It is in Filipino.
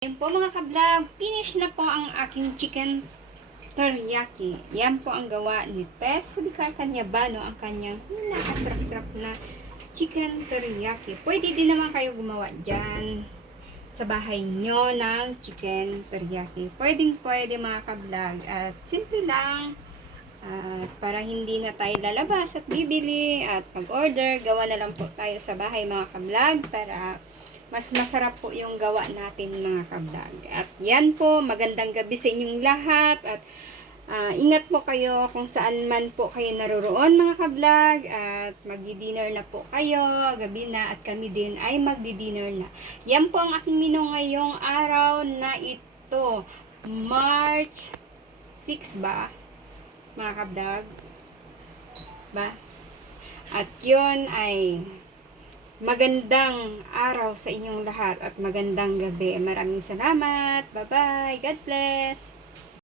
Ayun po mga ka-vlog, finish na po ang aking chicken teriyaki. Yan po ang gawa ni Tess Sulicar Canyabano, ang kanyang nakasarap-sarap na chicken teriyaki. Pwede din naman kayo gumawa dyan sa bahay nyo ng chicken teriyaki. Pwede mga ka-vlog. At simple lang. At para hindi na tayo lalabas at bibili at mag-order, gawa na lang po tayo sa bahay mga ka-vlog para mas masarap po yung gawa natin mga ka-vlog. At yan po, magandang gabi sa inyong lahat at ingat po kayo kung saan man po kayo naroroon mga ka-vlog at magdi-dinner na po kayo, gabi na at kami din ay magdi-dinner na. Yan po ang aking menu ngayong araw na ito, March 6 ba? Mga ka-vlog ba? At yun ay magandang araw sa inyong lahat at magandang gabi. Maraming salamat. Bye-bye. God bless.